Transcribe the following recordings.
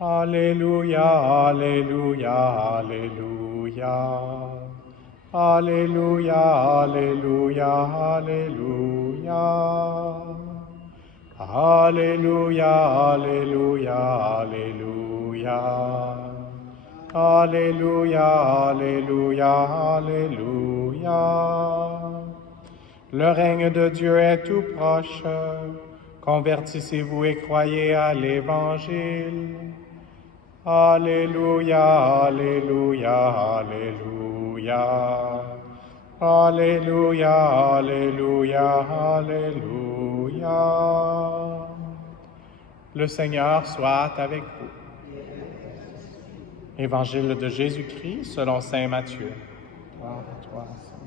Alléluia, Alléluia, Alléluia. Alléluia, Alléluia, Alléluia. Alléluia, Alléluia, Alléluia. Alléluia, Alléluia, Alléluia. Le règne de Dieu est tout proche. Convertissez-vous et croyez à l'Évangile. Alléluia, Alléluia, Alléluia. Alléluia, Alléluia, Alléluia. Le Seigneur soit avec vous. Évangile de Jésus-Christ selon saint Matthieu. Gloire à toi, Seigneur.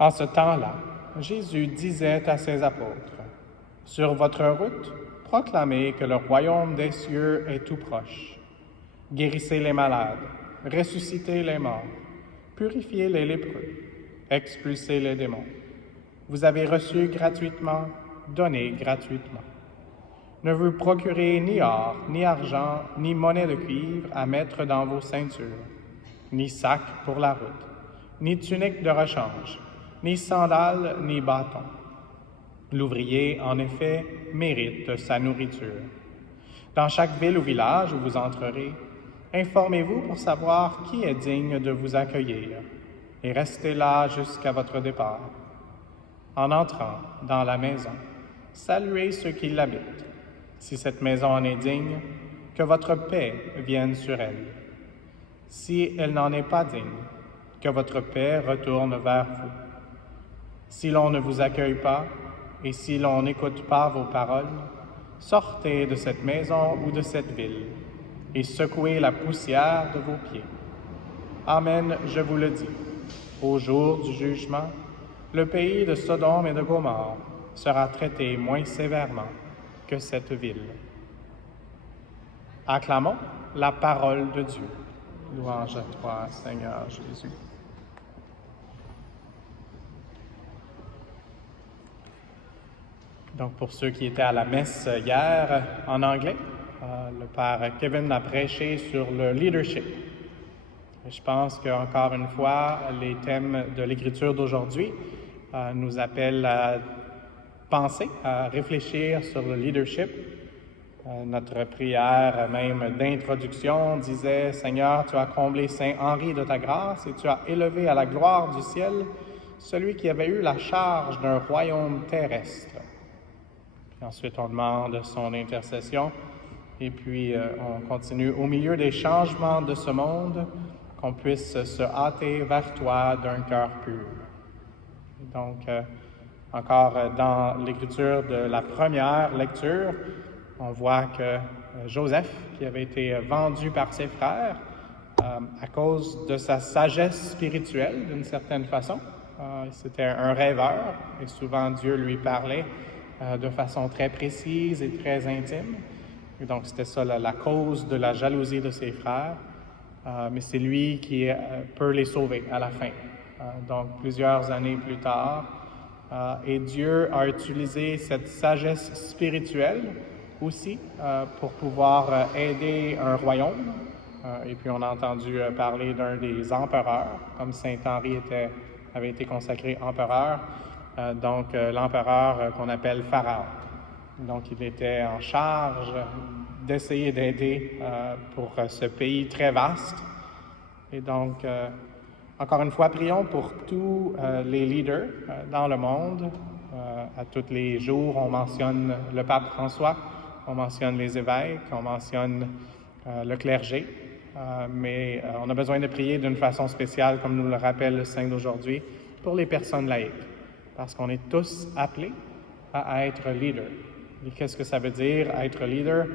En ce temps-là, Jésus disait à ses apôtres, « Sur votre route, proclamez que le royaume des cieux est tout proche. Guérissez les malades, ressuscitez les morts, purifiez les lépreux, expulsez les démons. Vous avez reçu gratuitement, donnez gratuitement. Ne vous procurez ni or, ni argent, ni monnaie de cuivre à mettre dans vos ceintures, ni sac pour la route, ni tunique de rechange, ni sandales, ni bâton. L'ouvrier, en effet, mérite sa nourriture. Dans chaque ville ou village où vous entrerez, informez-vous pour savoir qui est digne de vous accueillir, et restez là jusqu'à votre départ. En entrant dans la maison, saluez ceux qui l'habitent. Si cette maison en est digne, que votre paix vienne sur elle. Si elle n'en est pas digne, que votre paix retourne vers vous. Si l'on ne vous accueille pas, et si l'on n'écoute pas vos paroles, sortez de cette maison ou de cette ville, et secouez la poussière de vos pieds. Amen, je vous le dis, au jour du jugement, le pays de Sodome et de Gomorrhe sera traité moins sévèrement que cette ville. Acclamons la parole de Dieu. Louange à toi, Seigneur Jésus. Donc, pour ceux qui étaient à la messe hier en anglais, le Père Kevin a prêché sur le leadership. Et je pense qu'encore une fois, les thèmes de l'Écriture d'aujourd'hui nous appellent à penser, à réfléchir sur le leadership. Notre prière même d'introduction disait « Seigneur, tu as comblé Saint Henri de ta grâce et tu as élevé à la gloire du ciel celui qui avait eu la charge d'un royaume terrestre. » Ensuite, on demande son intercession et puis on continue au milieu des changements de ce monde, qu'on puisse se hâter vers toi d'un cœur pur. Donc, encore dans l'écriture de la première lecture, on voit que Joseph, qui avait été vendu par ses frères à cause de sa sagesse spirituelle, d'une certaine façon, c'était un rêveur et souvent Dieu lui parlait de façon très précise et très intime. Et donc, c'était ça la cause de la jalousie de ses frères. Mais c'est lui qui peut les sauver à la fin. Donc, plusieurs années plus tard. Et Dieu a utilisé cette sagesse spirituelle aussi pour pouvoir aider un royaume. Et puis, on a entendu parler d'un des empereurs, comme Saint Henri avait été consacré empereur. Donc, l'empereur qu'on appelle Pharaon. Donc, il était en charge d'essayer d'aider pour ce pays très vaste. Et donc, encore une fois, prions pour tous les leaders dans le monde. À tous les jours, on mentionne le pape François, on mentionne les évêques, on mentionne le clergé. Mais on a besoin de prier d'une façon spéciale, comme nous le rappelle le Saint d'aujourd'hui, pour les personnes laïques. Parce qu'on est tous appelés à être leaders. Et qu'est-ce que ça veut dire, être leader?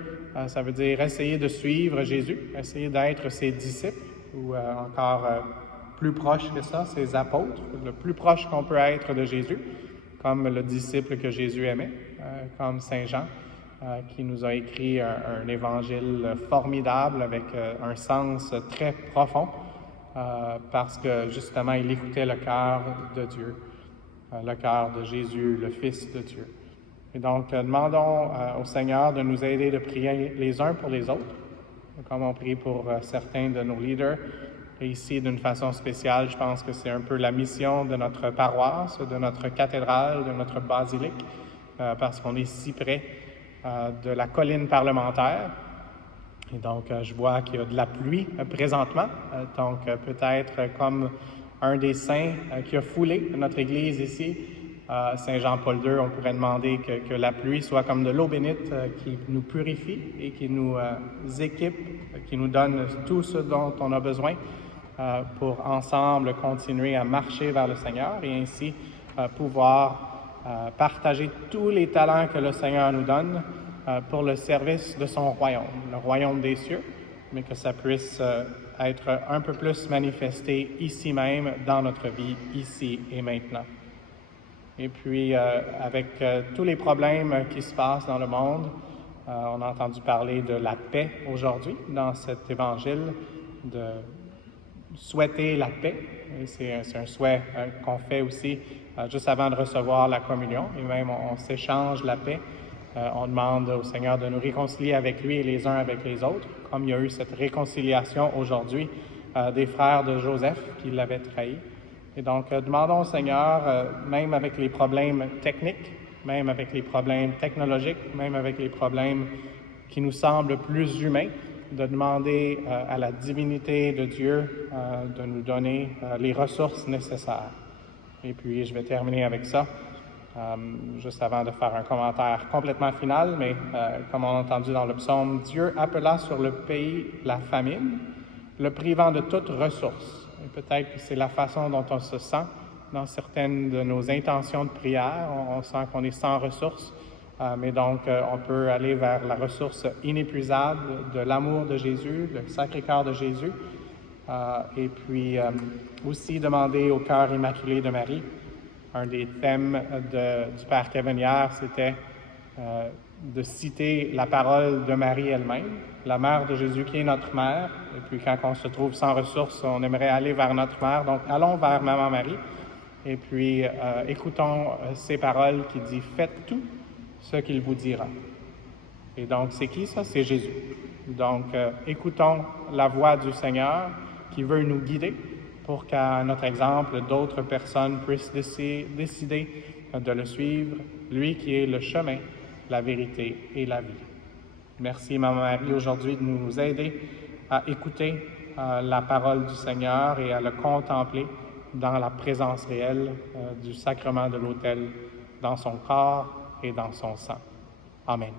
Ça veut dire essayer de suivre Jésus, essayer d'être ses disciples, ou encore plus proche que ça, ses apôtres, le plus proche qu'on peut être de Jésus, comme le disciple que Jésus aimait, comme Saint Jean, qui nous a écrit un évangile formidable avec un sens très profond, parce que justement, il écoutait le cœur de Dieu. Le cœur de Jésus, le Fils de Dieu. Et donc, demandons au Seigneur de nous aider de prier les uns pour les autres, comme on prie pour certains de nos leaders. Et ici, d'une façon spéciale, je pense que c'est un peu la mission de notre paroisse, de notre cathédrale, de notre basilique, parce qu'on est si près de la colline parlementaire. Et donc, je vois qu'il y a de la pluie présentement. Donc, peut-être comme un des saints qui a foulé notre église ici, Saint Jean-Paul II, on pourrait demander que la pluie soit comme de l'eau bénite qui nous purifie et qui nous équipe, qui nous donne tout ce dont on a besoin pour ensemble continuer à marcher vers le Seigneur et ainsi pouvoir partager tous les talents que le Seigneur nous donne pour le service de son royaume, le royaume des cieux, mais que ça puisse être un peu plus manifesté ici même, dans notre vie, ici et maintenant. Et puis, avec tous les problèmes qui se passent dans le monde, on a entendu parler de la paix aujourd'hui dans cet évangile, de souhaiter la paix. C'est un souhait qu'on fait aussi juste avant de recevoir la communion, et même on s'échange la paix. On demande au Seigneur de nous réconcilier avec lui et les uns avec les autres, comme il y a eu cette réconciliation aujourd'hui des frères de Joseph qui l'avaient trahi. Et donc, demandons au Seigneur, même avec les problèmes techniques, même avec les problèmes technologiques, même avec les problèmes qui nous semblent plus humains, de demander à la divinité de Dieu de nous donner les ressources nécessaires. Et puis, je vais terminer avec ça. Juste avant de faire un commentaire complètement final, mais comme on a entendu dans le psaume, Dieu appela sur le pays la famine, le privant de toute ressource. Et peut-être que c'est la façon dont on se sent dans certaines de nos intentions de prière. On sent qu'on est sans ressources, mais donc on peut aller vers la ressource inépuisable de l'amour de Jésus, le Sacré-Cœur de Jésus, et puis aussi demander au cœur immaculé de Marie. Un des thèmes du Père Kevin hier, c'était de citer la parole de Marie elle-même, la mère de Jésus qui est notre mère. Et puis quand on se trouve sans ressources, on aimerait aller vers notre mère. Donc allons vers Maman Marie et puis écoutons ces paroles qui dit « Faites tout ce qu'il vous dira ». Et donc c'est qui ça? C'est Jésus. Donc écoutons la voix du Seigneur qui veut nous guider, pour qu'à notre exemple, d'autres personnes puissent décider de le suivre, lui qui est le chemin, la vérité et la vie. Merci, Maman Marie, aujourd'hui de nous aider à écouter la parole du Seigneur et à le contempler dans la présence réelle du sacrement de l'autel, dans son corps et dans son sang. Amen.